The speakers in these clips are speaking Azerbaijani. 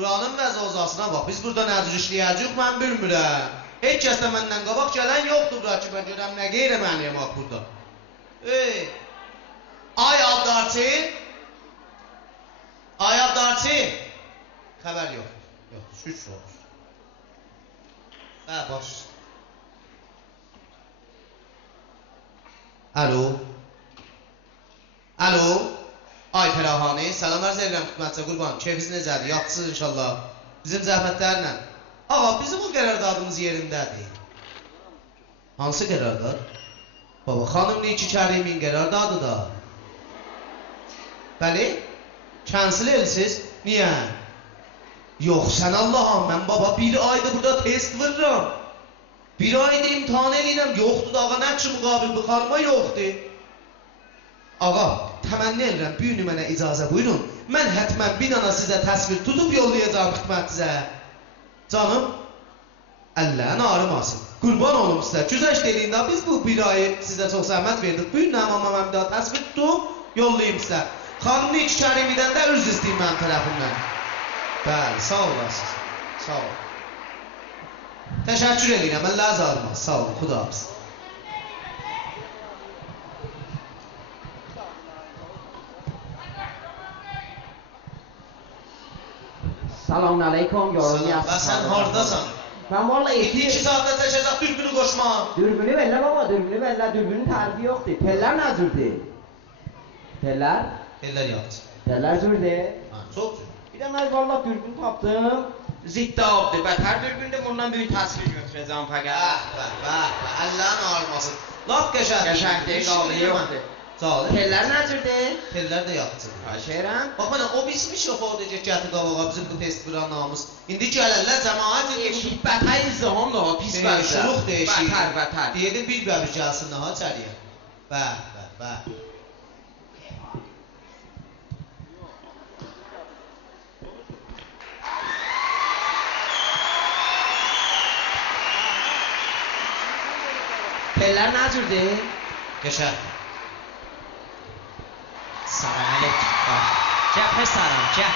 Buranın vəzozasına bax, biz burada nə cür işləyəcəyik, mən bilmirəm. Heç kəs də məndən qabaq gələn yoxdur bura ki, mən görəm nə qeyrə mənliyəm bax burada. Ay Abdarçin! Ay Abdarçin! Xəbər yox. Yox, süç olur. Baş. Alo. Alo. Ay Fərahani, salam arz edirəm xidmətçi qurban. Keyfiniz necədir? Yaxşısınız inşallah. Bizim zəhmətlərlə. Ağa, bizim o qərardadımız yerindədir. Hansı qərardad? Baba, xanım Niki Kərimin qərardadı da. Bəli? Cancel edirsiniz? Niyə? Yox, sən Allah'ım, mən baba bir ayda burada test vururam. Bir ayda imtihan edirəm. Yoxdur da ağa, nə ki müqabil bu xanıma yoxdur. Ağa, təmənni edirəm, bir gün mənə icazə buyurun. Mən hətmən binana sizə təsvir tutub yollayacağım xidmətinizə. Canım, əllərin ağrımasın. Qurban olum sizə. Güzəşt eləyində biz bu bir ayı sizə çox zəhmət verdik. Buyurun, amma mən bir daha təsvir tutub yollayayım sizə. Xanım Niki Kərimidən də üzr istəyim mənim tərəfimdən. Bəli, sağ olasınız. Sağ olun. Təşəkkür edirəm, əllə azalmaz. Sağ olun, xudahafız. Selamun aleyküm, yorum yazsın. Və sən haradasan? Ben vallahi İndi 2 saatdə çəkəcək dürbünü qoşma. Dürbünü verlə baba, dürbünü verlə, dürbünün tarifi yoxdur. Teller nə cürdür? Teller? Teller yaxşı. Teller cürdür. Çox cür. Bir də mən vallahi dürbün tapdım. Ziddə abdır, bətər dürbündə bundan büyük təsvir götürəcəm fəqət. Əllərin ağrımasın. Laf qəşəngdir. Qəşəngdir, qabiliyi yoxdur. Teller nə cürdür? Teller də yaxşıdır. Şeyrəm. Bax, mənə o bilmiş yox, o deyəcək gətir qavağa bizim bu test vuranlarımız. İndi gələrlər, cəmaət eşik bətər izdihamdır ha, pis bətər. Şuluq deyişik. Bətər. Deyədim bir bəbir gəlsin ha içəriyə. Bəh. Teller nə cürdür? Qəşəng. Salam aleyküm. Gəl salam, gəl.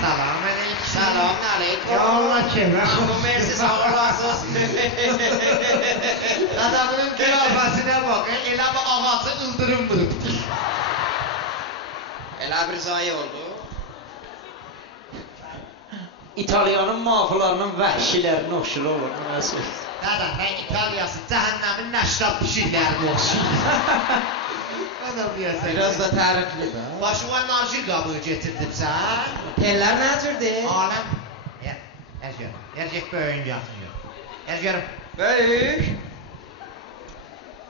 Salam aleyküm. Salam aleyküm. Ya Allah kim? Bu mersi sağ olasınız. Adamın kıyafetine bak. Elə bu ağacı ıldırım vurub. Elə bir zayi oldu. İtalyanın mafılarının vəhşilərini oxşulu olur. Nədən, nə İtaliyası, cəhənnəmin nəşrab pişiklərini olsun. Biraz da təriflidir. Başıma narjil qabığı getirdim sən. Teller nə cürdür? Aləm. Erkək böyüyün yaxınıyor. Erkərim. Böyük.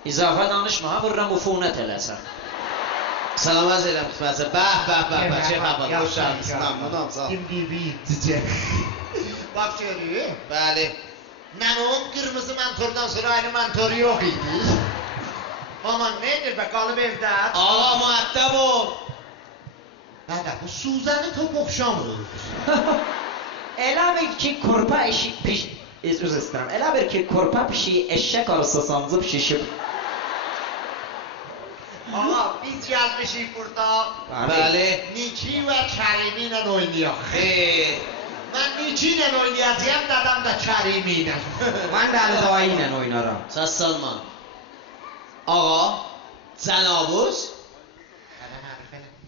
İzafə danışma, vururam ufunət eləsən. Salam əz edirəm xidmətçi. Bəh, Şeyx Abad, xoş gəlmişsin. Məmnunam, sağ ol. Bax görüyü. Bəli. Mən onun qırmızı mentordan sonra aynı mentoru yox idi. Aman nedir be, qalıb evdə? Ağa, müəddəb ol. Nədə, bu Suzəni top oxşamır. Elə bil ki, kurpa eşik piş... Üzr istəyirəm. Elə bil ki, kurpa pişiyi eşək arısı sancıb şişib. Ağa, biz gəlmişik burada. Bəli. Niki və Kərimi ilə oynayaq. Mən Niki ilə oynayacağım, dadam da Kərimi ilə. Mən də Əli Dayı ilə oynaram. Səs salma. Ağa, cənabuz?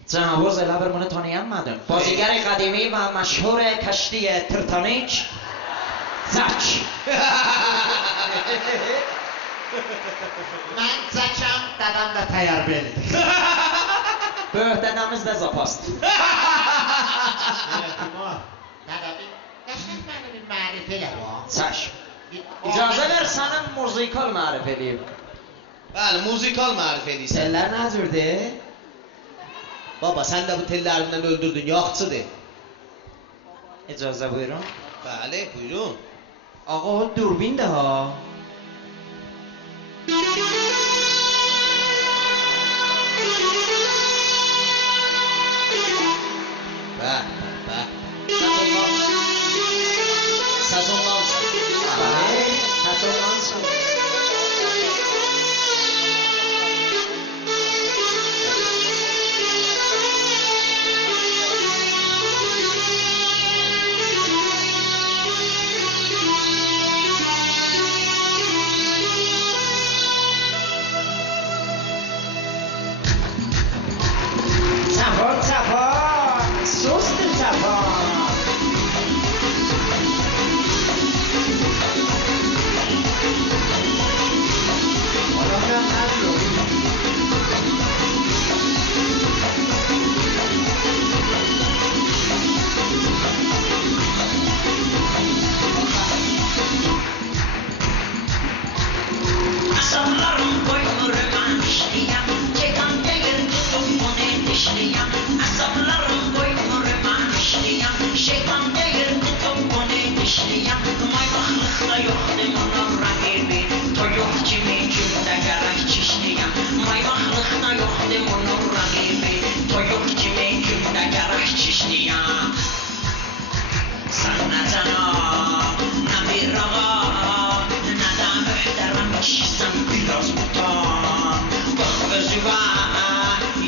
Cənabuz elə bir bunu tanıyanmadım. Bazigar qədimi və məşhur kəşti Tırtanik Zək. Mən Zəkəm, dadam da təyər beldir. Böyük də zapastır. Qəşəng mənə bir mərif elə var. Çək. İcazə ver sənin muzikal mərif edeyim. Bəli, muzikal mərif edirsən. Teller nə cürdür? Baba, sən də bu tellərindən öldürdün, yaxçıdır. İcazə buyurun. Bəli, buyurun. Ağa, o durbin də ha. Bəh. Səs onlansın. Səs onlansın. sana yoxdur onun raqibi. Toyuq kimi gündə gərək çişliyəm. Sən nə cənab, nə bir ağa, nə də möhtərəm kişisən biraz utan. Bax özüvə,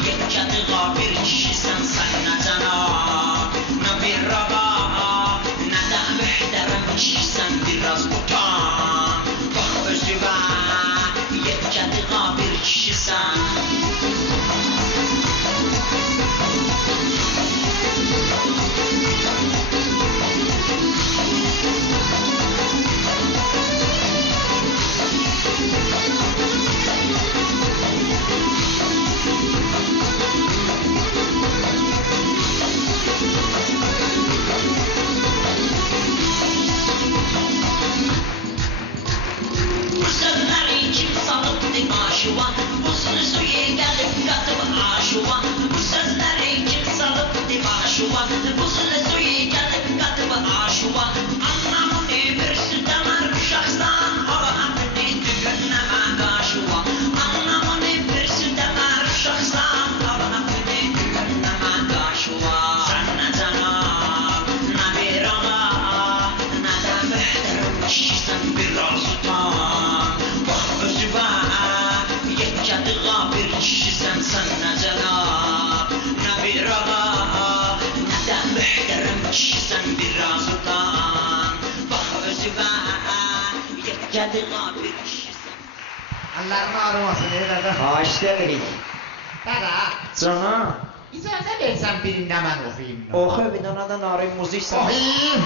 yekədiğa bir kişisən sən nə cənab, nə bir ağa, nə də möhtərəm kişisən biraz utan. Bax özüvə, yekədiğa bir kişisən. Allah'ın ağrıması ne dede? Xahiş edirik. Dede, Cana, icazə versən birində mən oxuyayım. oxu bir dənə də narin muziksən. Oxuyayım.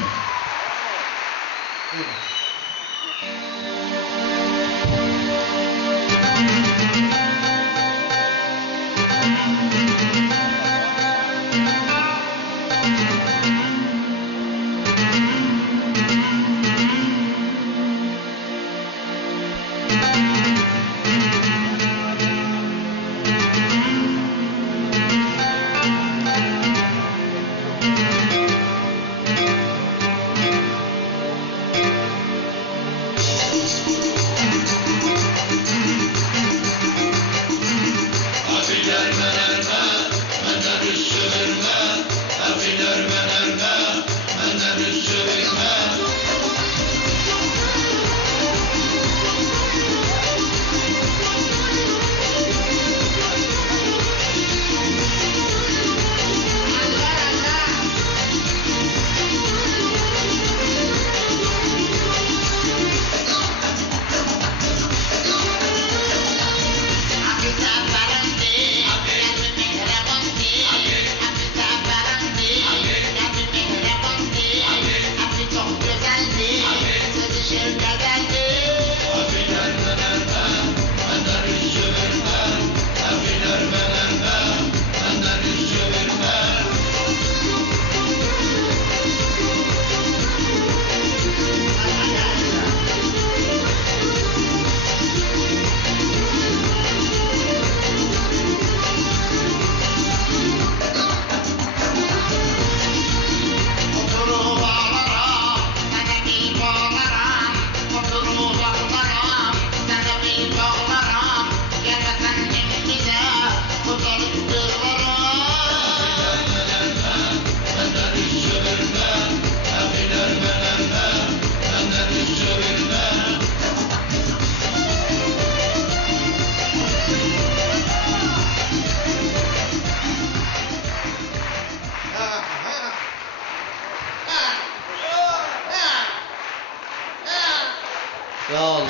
Ya Allah.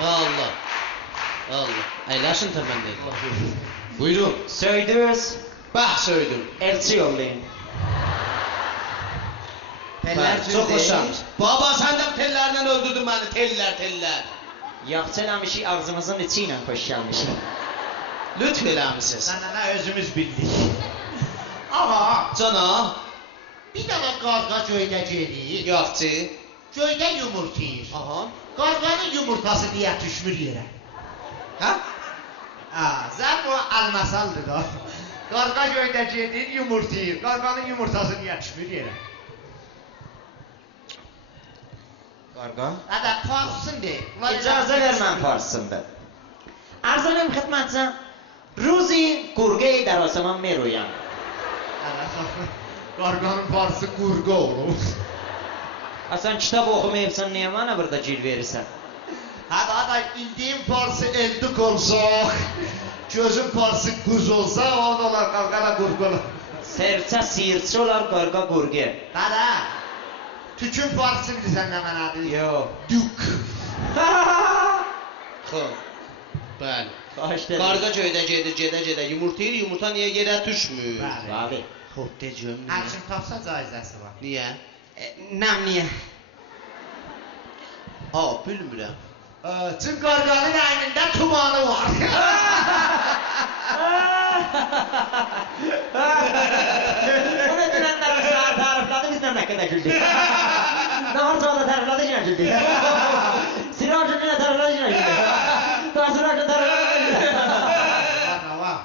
Ya Allah. Ya Allah. Əyləşin təbəndə. Buyurun. Söydünüz, Bax söyledim. elçi yollayın. Teller Çok hoşlanmış. Baba sen de tellerden öldürdün beni. Teller teller. Yaxşı eləmişik, ağzımızın içi ilə xoş gəlmişik. Lütf eləmişsiniz. Sənə özümüz bildik. Ama Cana. bir dənə qarğa göydəcəyik. Yoxçı. Göydə yumurtayır. Aha. Qarğanın yumurtası niyə düşmür yerə? Ha? Zərb o almasaldır da. Qarğa göydəcəyik yumurtayır. Qarğanın yumurtası niyə düşmür yerə? Qarğa. Hədə paxsın deyib. İcazə ver mən farsında. Arz edirəm xidmətçi, گرگه در آسمان میرویم. Qarqanın parçası qurqa olur. Sən kitab oxumayıbsan, niyə mənə burada cil verirsən? Hadi indiyim parçası eldik olsaq, gözüm parçası quz olsa, onu olar qarqana qurqa olur. Serçə siyirçi olar, qarqa qurqe. Dada, tükün parçası bilirsən nə mənadır? Yox. Dük. Xoş. Bəli. Xahiş edirəm. Qarqa göydə gedə yumurtayır, yumurta niyə yerə düşmür? Bəli. Xoş, de görüm niyə? Həkim tapsa caizəsi var. Niyə? Nəm niyə? Bilmirəm. Çünki qarqanın əynində tumanı var. Bunu dünənlər saat tarifladı, bizdən nə qədər güldük. Nahar çağda tarifladı, yenə güldük. Sirajın yenə tarifladı, yenə güldük. Sirajın tarifladı, yenə güldük. Var.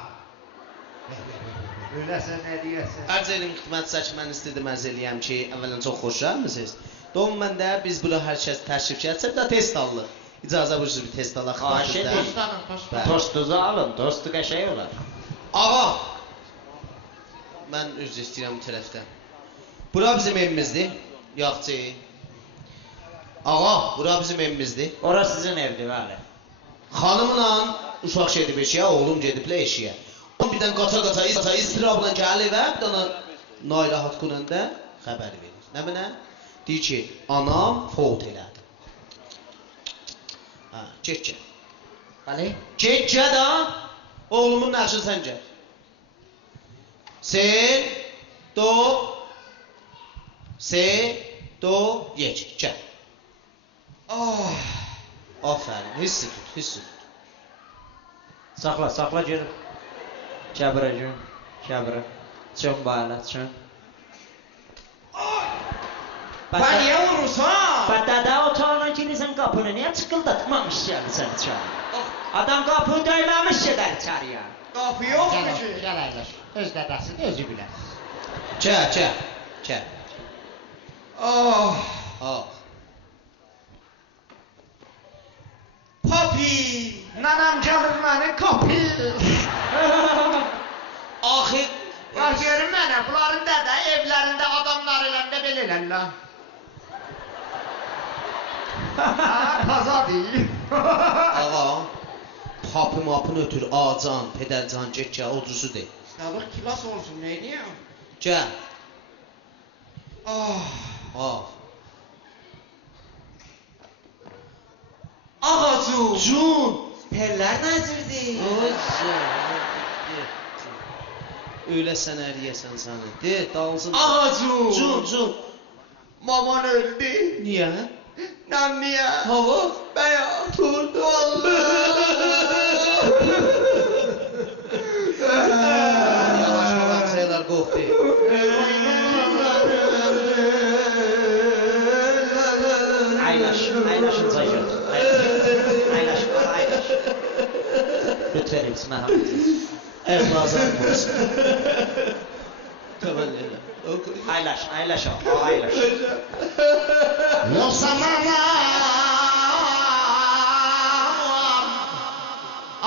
Öləsən nə deyəsən? Arz edim xidmətçisə ki, mən istədim ərz eləyəm ki, əvvələn çox xoşlarmısınız? Doğum məndə biz bura hər kəs təşrif gəlsə, bir də test alırıq. İcazə buyursunuz bir test alaq. Xahiş edirəm. Tostanın. Tostuzu alın, tostu qəşəng olar. Ağa! Mən üzr istəyirəm bu tərəfdən. Bura bizim evimizdir. Yaxçı. Ağa, bura bizim evimizdir. Ora sizin evdir, bəli. Xanımla uşaq gedib eşiyə, oğlum gediblə eşiyə. Birdən qaça istirabla gəlir və bir dana narahat qunəndə xəbər verir. Nə mənə? Deyir ki, anam fot elədi. Get. Bəli? Get da, oğlumun nəqşini sən gəl. Sen, do, yeç, gəl. Aferin, hissi tut. Saxla görüm. Kəbirə gün, kəbirə. Çön bayala, çön. Ben niyə vurursan? Dədə otağına girirsən qapını, niyə çıqıldatmamış yəni səni çağır? Adam qapını döyməmiş gedər içəriyə. Qapı yoxdur ki. Gəl əyləş. Öz dədəsini özü bilər. Gəl. Papi, nənəm gəlir məni kapı. Axir, Bax görün mənə, bunların dədə evlərində adamlar eləndə belə elənlər. Taza deyil. ağa, papı ötür, acan, pedərcan, get, odrusu de. Kitabıq kilas olsun, nə edəyəm? Gəl. Ağacım. Cun. Perlər nəzirdir? Öyle sən əriyəsən səni. De, dağılsın. Ağacım. Cun. Maman öldü. Niyə? Nəm niyə? Hava. Bəyaz. Turdu. Yavaş olan şeyler qorxdu. Əyləşin cayır. Əyləş. Lütfen hepsi mərhəmətiniz. Əxlazan olsun. Təvəll elə. Əyləş. Yoxsa mənəm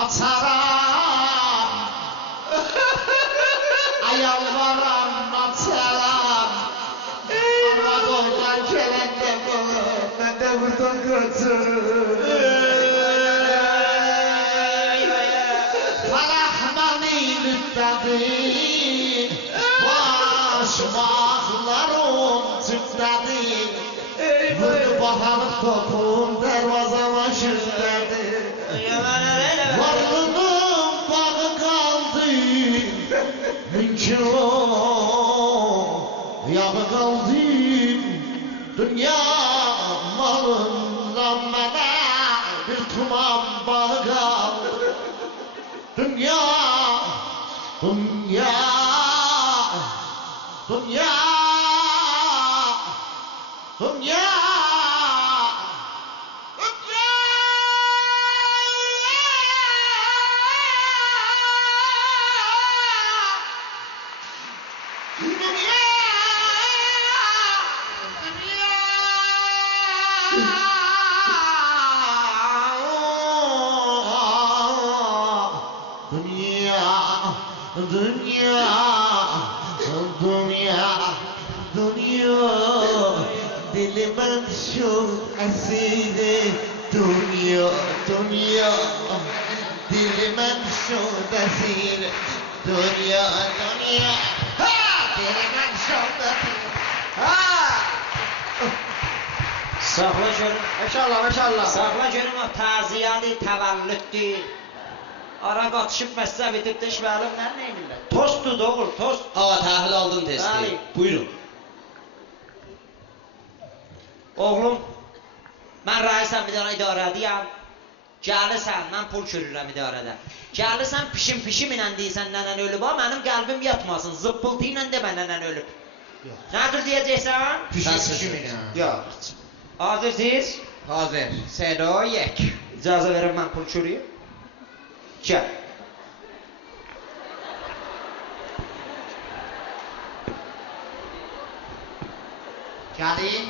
açaram ayalvaram açaram arvad oradan gələndə mən də buradan qaçırım Falahmani lütfədir başmaqlarım çıqdadır Vurdu bahalıq topum dərvazama şüzdədir Varlığım bağı qaldı Mümkün yağı qaldı Dünya malından mənə bir tuman bağı qaldı Dünya Dünya dünya, dünya, dünya. Dilimin şu esiri, dünya, dünya. Dilimin şu esiri, dünya, dünya. Ha! Dilimin şu esiri. Ha! Saxla görüm. Maşallah, maşallah. Saxla görüm o taziyadır, təvəllüddür. Ara qatışıb məsələ bitib də işbəlim mən neynirlər? Tostdur doğul, tost. Ağa təhvil aldın testi. Bəli. Buyurun. Oğlum, mən rəisəm bir dənə idarədiyəm. Gəlirsən, mən pul çürürəm idarədə. Gəlirsən, pişim ilə deyirsən nənən ölüb, ha, mənim qəlbim yatmasın, zıppıltı ilə demə nənən ölüb. Nədir deyəcəksən? Pişim. Yox. Hazırsınız? Hazır. Sedo yek. İcazə verin mən pul çürüyüm. Gəl. Gelin.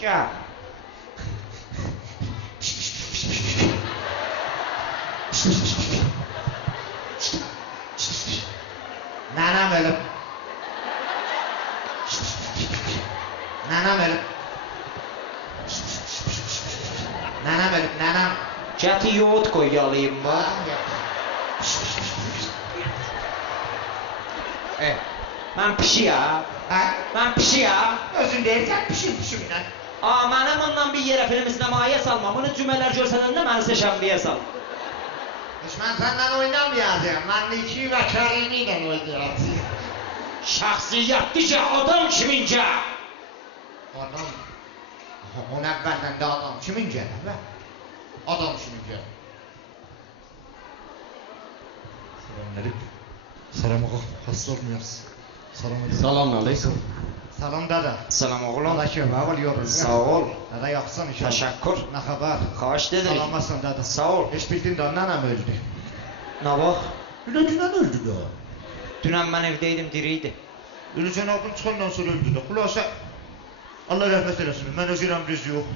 Gəl. Nənəm ölüb. Nənəm ölüb. Nənəm ölüb, nənəm. Gəti yoğurt qoy yalayım var. Mən pişiyəm. Hə? Mən pişiyəm. Özün deyirsən pişimlə. Mənim ondan bir yerə film sinəmaya salma. Bunu cümələr görsənəndə məni seçənliyə sal. Mən səndən oynamayacağım. Mən iki və Kərimi ilə oynayacağım. Şəxsiyyətlicə adam kimincə. Adam. Onun əvvəldən də adam kimincə. Adam kimincə. Selamünaleyküm. Selam ağa, hasta olmayasın. Selamünaleyküm. Salamünaleyküm. Salam dada. Salam oğlum. Dada kim? Ağıl yorulur. Sağ ol. Dada yaxşısan inşallah. Təşəkkür. Nə xəbər? Xahiş dedim. Salamasın dada. Sağ ol. Heç bildin də nənəm öldü. Nə bax? Elə dünən öldü də. Dünən mən evdəydim, diriydi. Elə cənabın çıxandan sonra öldü də. Xülasə, Allah rəhmət eləsin. Mən özürəm düz yox.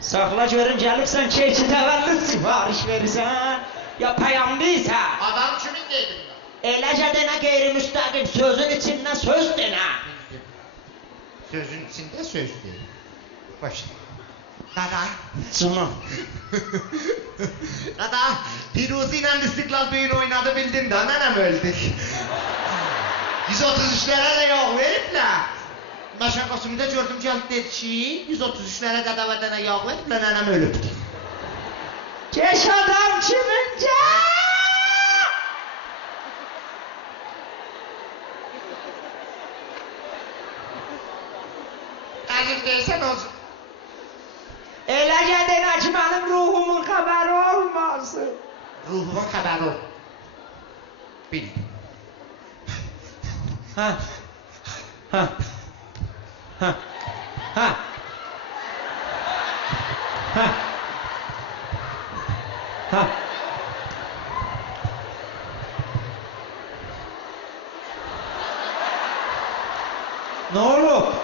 Saxla görün gəlibsən ki, iki təvəllüd sifariş verirsən. Ya pəyamlıysən. Adam kimin dedim mən? Eləcə denə qeyri-müstəqim, sözün içindən söz denə. Sözün içində söz deyil. Başla. Dada. Canım. Dada, Firuzi ilə İstiklal Bey'in oynadı bildin də, nənəm öldük. 133'lərə də yağ veriblər. Məşən Qasım'da gördüm gəlib dedi ki, 133'lərə dədə və dənə yağ veriblər, nənəm ölübdür. Keş adam kimince? Əziz deyilsən olsun. Eləcə denə ki, mənim ruhumun xəbəri olmasın. Ruhumun xəbəri ol. Bil. Hə. Hə. Hə. Hə. Hə. Hə. Nə olub?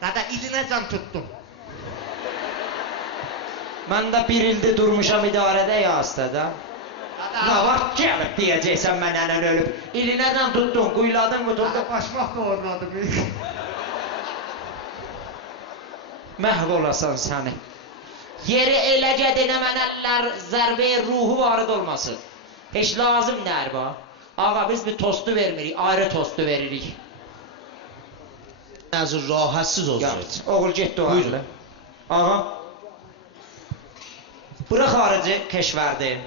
Dada ilinə can tutdum. Mən də bir ildir durmuşam idarədə ya hastada. Nə vaxt gəlib deyəcəksən mənə ölüb. İlinədən tutdun, quyuladın mı Dada tutdun? başmaq doğruladım. Məhv olasan səni. Yeri elə gedinə mənəllər zərbə ruhu varid olmasın. Heç lazım nər var? Ağa biz bir tostu vermirik, ayrı tostu veririk. Az rahatsız olsun. Oğul getdi o ayrı. Ağa. Bura xarici keşverdir.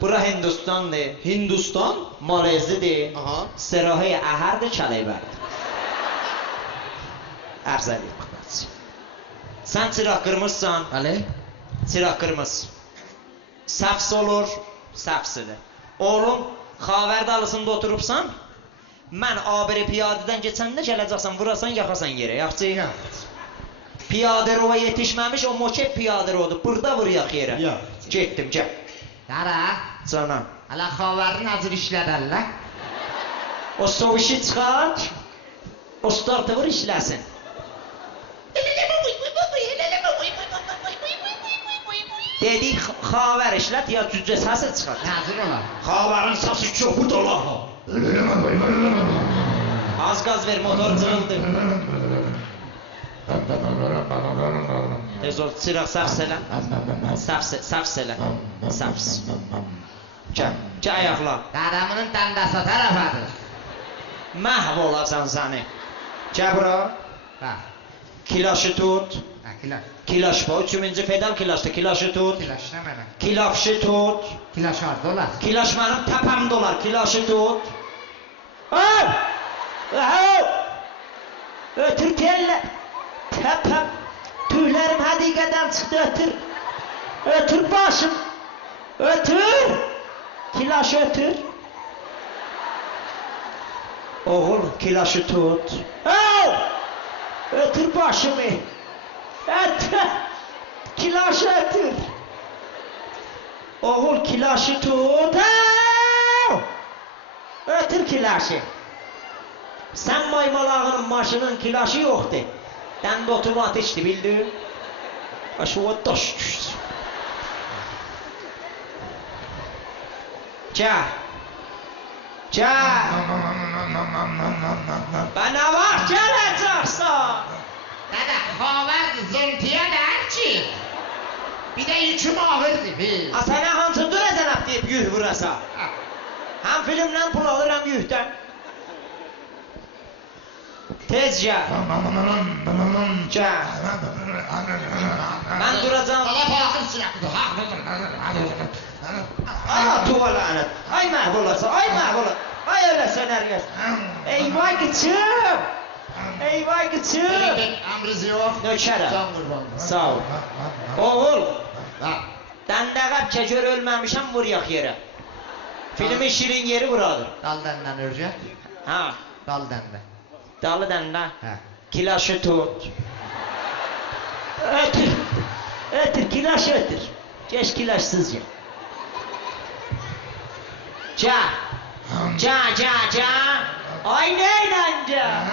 Bura Hindistandır. Hindistan? Malezidir. Aha. Serahay əhərdir, Kəleyberdir. Ərz edib. Sən çıraq qırmızsan. Bəli. Çıraq qırmız. Səfs olur, səfsidir. Oğlum, Xavərdalısında oturubsan, mən abiri piyadədən geçəndə gələcəksən, vurasan, yaxasan yerə, yaxçı? Piyadə rova yetişməmiş, o moket piyadə rovadır. Burada vuruyaq yerə. Getdim, gəl. Dara, Canım. hələ xavərin acır işlədərlər. O sovuşu çıxart, o startı vur işləsin. Dedik, xavər işlət, ya cüccə səsi çıxart. Nazır olar. Xavərin səsi köpüd ola. Az qaz ver, motor cırıldı. Tez ol, çıraq səfs elə. Səfs elə. Səfs. Gəl, gəl ayaqla. Dadamının dandası tərəfədir. Məhv olasan səni. Gəl bura. Bax, Kilaşı tut. kilaş. Kilaş bu, üçüncü pedal kilaşdır. Kilaşı tut. Kilaş nə mənə? Kilaşı tut. Kilaş harda olar? Kilaş mənim təpəmdə olar. Kilaşı tut. Öp! Öp! Ötür kelle. Təpəm. Tüylərim hədiqədən çıxdı, ötür. Ötür başım. Ötür. Kilaş ötür. Oğul, kilaşı tut. Öp! Ötür başımı. Ötür. Kilaşı ötür. Oğul, kilaşı tut. Öp! Ötür kilaşı. Sen maymalağının maşının kilaşı yoktu. Dəndə otomatikdi, bildin? Aşağı daş düşdü. Gəl. Gəl. Bana vaxt gələcəksən. Dada, xavər zıntıya dər ki. Bir də yüküm ağırdır. Sənə hansı duracaq deyib yük vurasa. Həm filmlə pul alır, həm yükdən. Tez gəl. Gəl. Mən duracağım. Salap axır sinəqdir. Ay tuvalanət. Ay məhv olasın. Ay məhv olasın. Ay öyle senaryoz. Eyvay gıçım. Eyvay gıçım. Əmriz yox. Nökərəm. Can qurban. Sağ ol. Oğul. Ha. Dəndəqəb çəkör ölməmişəm, vuruyaq yerə. Filmin şirin yeri buradır. Dal dəndən örcək. Ha. Dal dəndə. Dalı dəndə. Hə. Kilaşı tut. Ötür. Ötür, kilaşı ötür. Geç kilaşsız gel. Ca. Ca. Ay neyle ca?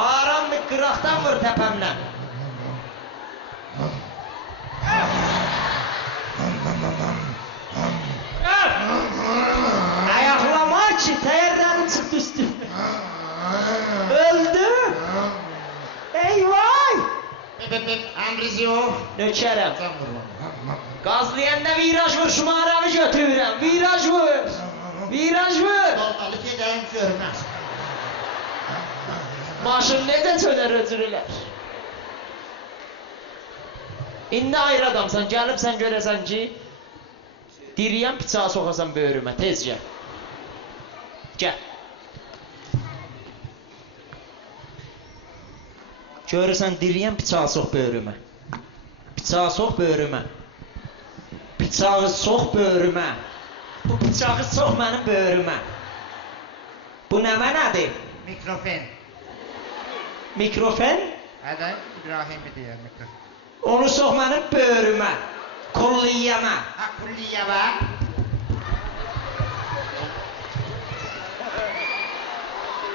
Aramlık kıraktan vur tepemden. Ayaklama ki, teyirlerim çıktı üstüme. Öldüm. Eyvay. Əmriz yox. Nökərəm. Can qurban. Gazlayanda viraj vur, şumaramı götürürəm. Viraj vur. Viraj vur. Dalı gedəyim görməz. Maşın necə çönər özürlər? İndi ayrı adamsan, gəlibsən görəsən ki, diriyən bıçağı soxasan böyrümə, tez gəl. Gəl. Görürsən, diriyən bıçağı sox böyrümə. Bıçağı sox böyrümə. Bıçağı sox böyrümə. Bu bıçağı sox mənim böyrümə. Bu nə mənədir? Mikrofon. Mikrofon? Hədə İbrahimi deyər mikrofon. Onu sox mənim böyrümə. Kolliyyəmə. Ha, kulliyə var.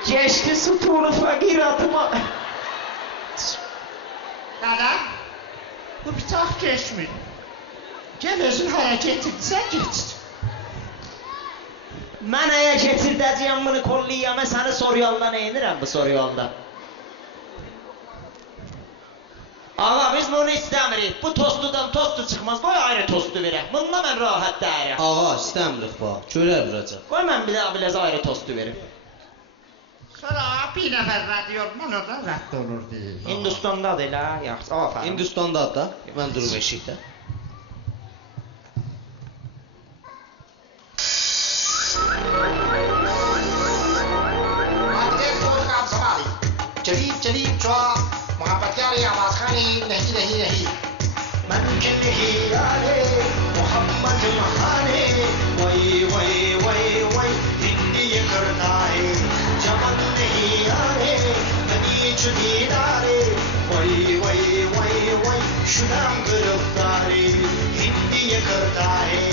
Geçti sütunu fakir atıma. Dada, bu bıçaq geçmir. Gəl özün hərəkət etsən geçdi. Mən əgər keçirdəcəyəm bunu kolliyyəmə, səni soru yolda nə inirəm bu soru yolda? istəmirik. Bu tostudan tostu çıxmaz. Qoy ayrı tostu verək. Bununla mən rahat deyirəm. Ağa, istəmirik bax. Görər vuracaq. Qoy mən bir də biraz ayrı tostu verim. Sonra bir nəfər rədd yorman oradan rədd olurdu. Hindistandadır elə, yaxşı. Afərin. Hindistanda da, mən durub eşikdə. जलीब जलीब चुआ मोहब्बत यारे आवाज खानी नहीं नहीं नहीं मन के नहीं यारे मोहब्बत महाने वही वही वही वही हिंदी ये करता है चमन नहीं यारे नदी चुनी दारे वही वही वही वही शुदाम गिरफ्तारे हिंदी ये करता है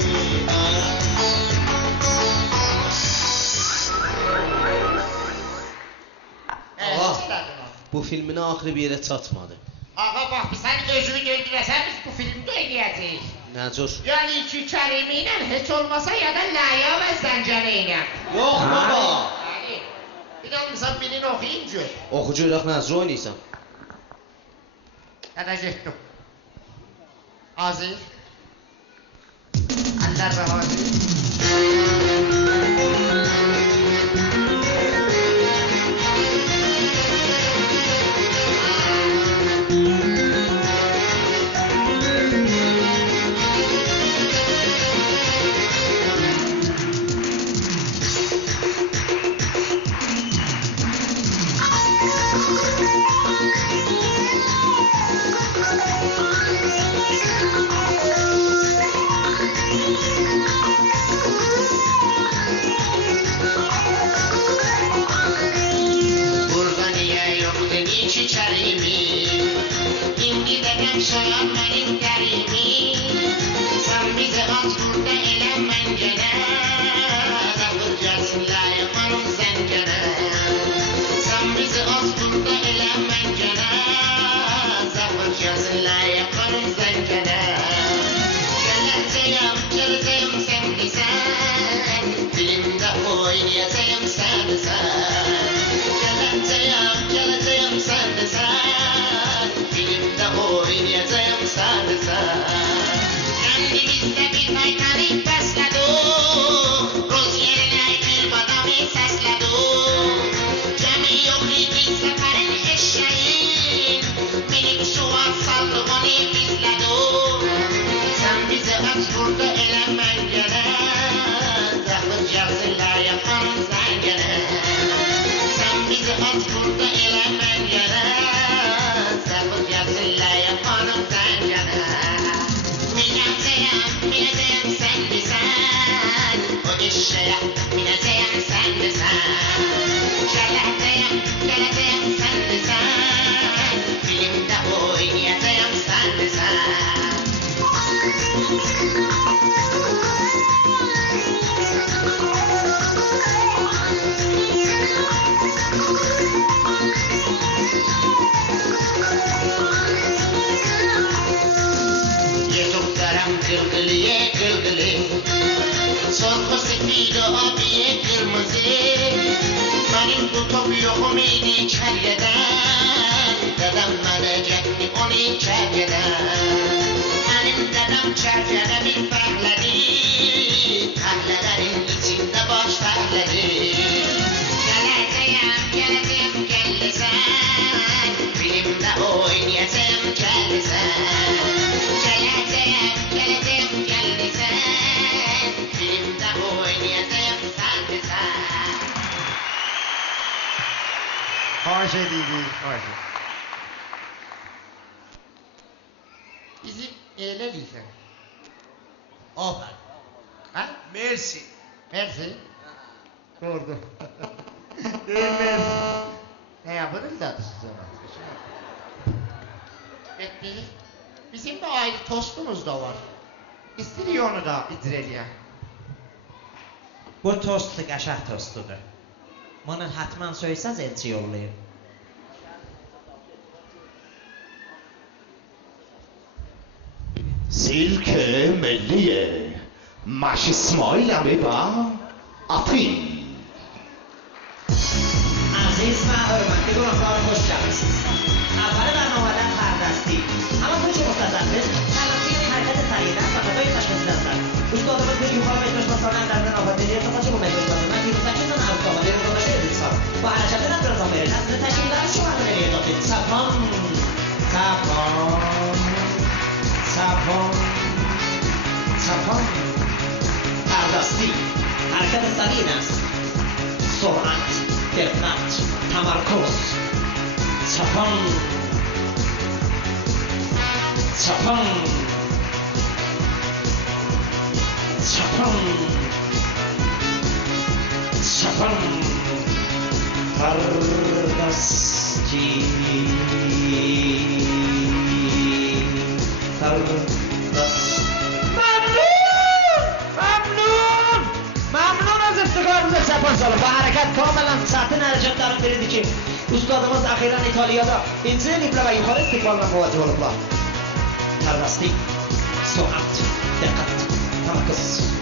Bu filmin axırı bir yerə çatmadı. Ağa bax, sən özünü göndərəsən, biz bu filmdə eləyəcəyik. Nə cür? Yəni iki kəlimi ilə heç olmasa ya da laya və zəncənə ilə. Yox baba. Yəni, bir də insan birini oxuyun gör. Oxu görək nə cür oynayırsan. Hədə getdim. Azir. Əllər və hazir. Xahiş edirik, xahiş edirik. Bizi elə deyirsən. Afərin. Hə? Mersi. Mersi. Doğru. Deyil mersi. Ne yapırız da siz ona? Peki, bizim de ayrı tostumuz da var. İstiriyor onu da icra edeyim. Bu tost qəşəng tostudur. Bunu hətmən söysəz elçi yollayır. سلك ملیه مش اسماعیلمه با افین Aziz və hörmətli qonaqlar, xoş gəlmisiniz. Əvvəli bərnamədən fərqləşdik. Amma bu çox müxtəsərdir. چپان تردستی حرکت سریع است سرعت دقت تمرکز چپان چپان چپان چپان تردستی ممنون از افتخار روز چپان سال با حرکت کاملا سطح نرجت دارم بریدی که استادımız اخیرا ایتالیادا اینجا لیبلا و yukarı استقبالına مواجه oldular. تردستی سرعت دقت تمرکز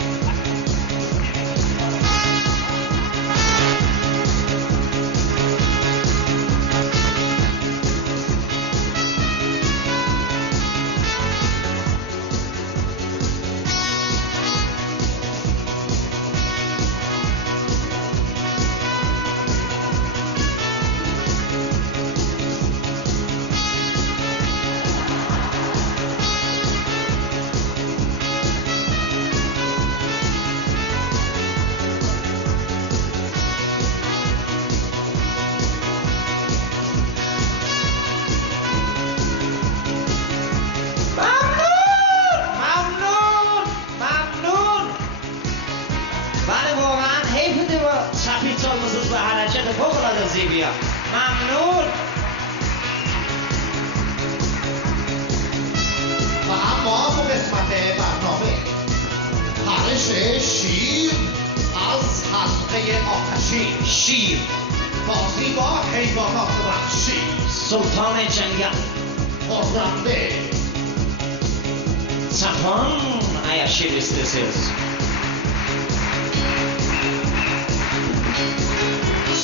ممنون و اما قسمت برنامه پرش شیر از حلقه آتشین شیر بازی با حیوانات وحشی سلطان جنگل خرنده چپان ایا شیر استرسیز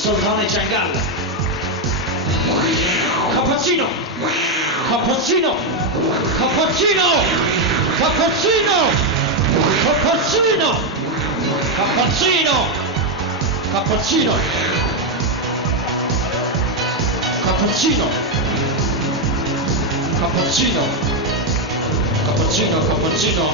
سلطان جنگل کاپوچینو کاپوچینو کاپوچینو کاپوچینو کاپوچینو کاپوچینو کاپوچینو کاپوچینو کاپوچینو کاپوچینو کاپوچینو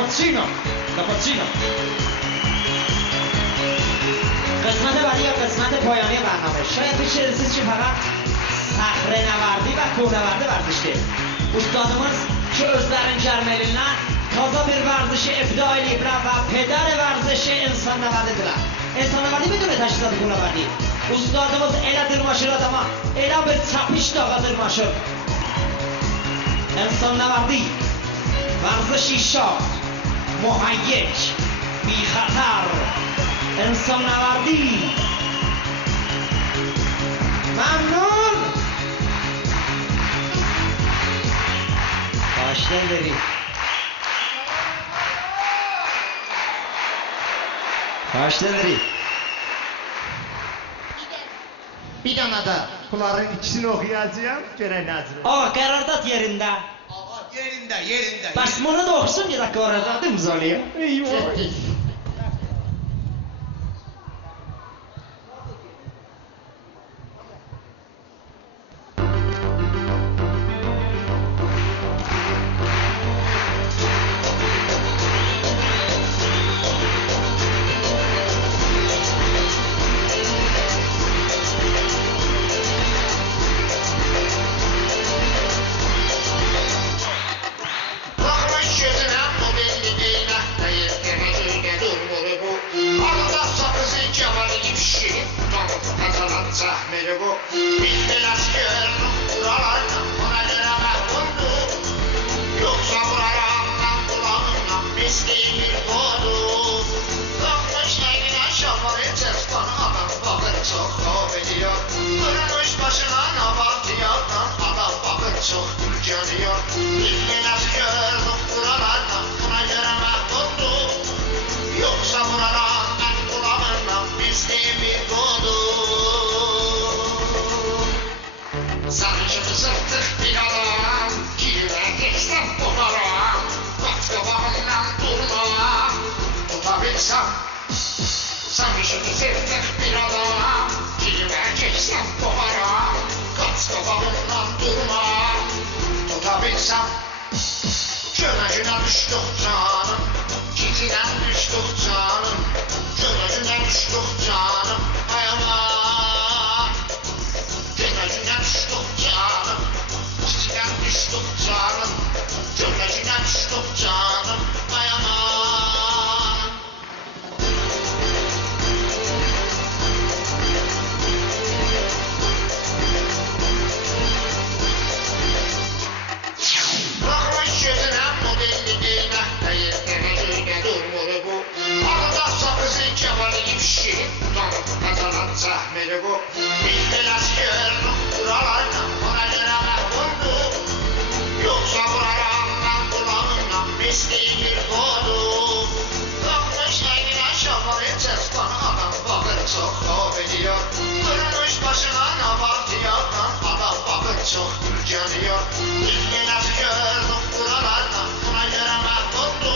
کاپوچینو کاپوچینو قسمت بعدی یا قسمت پایانی برنامه شاید بشه رسید که فقط صخره نوردی و کوهنوردی ورزش که استادımız که özlerin gelmeliler taza bir ورزش ابداعی لیبرا و پدر ورزش انسان نوردیدilər انسان نوردی بدون تشکیلات کوهنوردی استادımız elə dırmaşır adama elə bir çapış dağa dırmaşır انسان نوردی ورزشی شاد مهیج بی خطر انسان نوردی ممنون başlayın deri başlayın deri bir dana da bunların ikisini okuyacağım görək nədir. Ağa qərardat yerində Yerində, yerində. bəs bunu da oxusun bir dakika qərardatı imzalayayım Getdik. İlmi nasıl gördüm buralardan, buna göre mahvoldum. Yoksa buradan ben bulamam, bizliğimi buldum. Sancılı sırtık bir adam, kime geçsem bularım. Bak kabağımdan durma, tutabilsem. Sancılı sırtık bir adam, kime geçsem bularım. Kaç kabağımdan durma, tutabilsem. Gölacına düştük canım, kitiden düştük canım. Gölacına düştük canım, ay aman. Gölacına düştük canım, kitiden düştük canım. Gölacına düştük canım, ay aman. Bakmış yüzüne bu belli değmekte yetlere yüzüne durmalı bu. Arada sakızı kebali gipşi, utanıp kazanan zahmeli bu. Bilmez gördüm buralardan, ona göre mahvoldu. Yoksa buralardan bulanından mesleğini kodu. Bakmış eline şafalı çestan adam bakır çok hop ediyor. Durmuş başına nabat yapan adam bakır çok gülgeniyor. Bilmez gördüm buralardan, buna göre mahvoldu.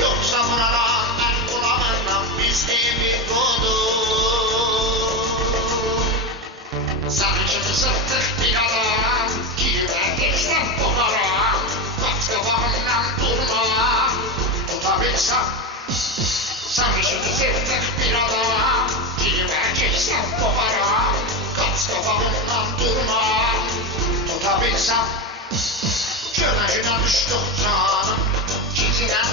Yoksa buradan ben bulamam, bizliğimi buldum. Sancılı sırtık bir adam, kime geçsem bularım. Kaç kabağımdan durma, tutabilsem. Sancılı sırtık bir adam, kime geçsem bularım. Kaç kabağımdan durma, tutabilsem. Gölacına düştük canım, kitiden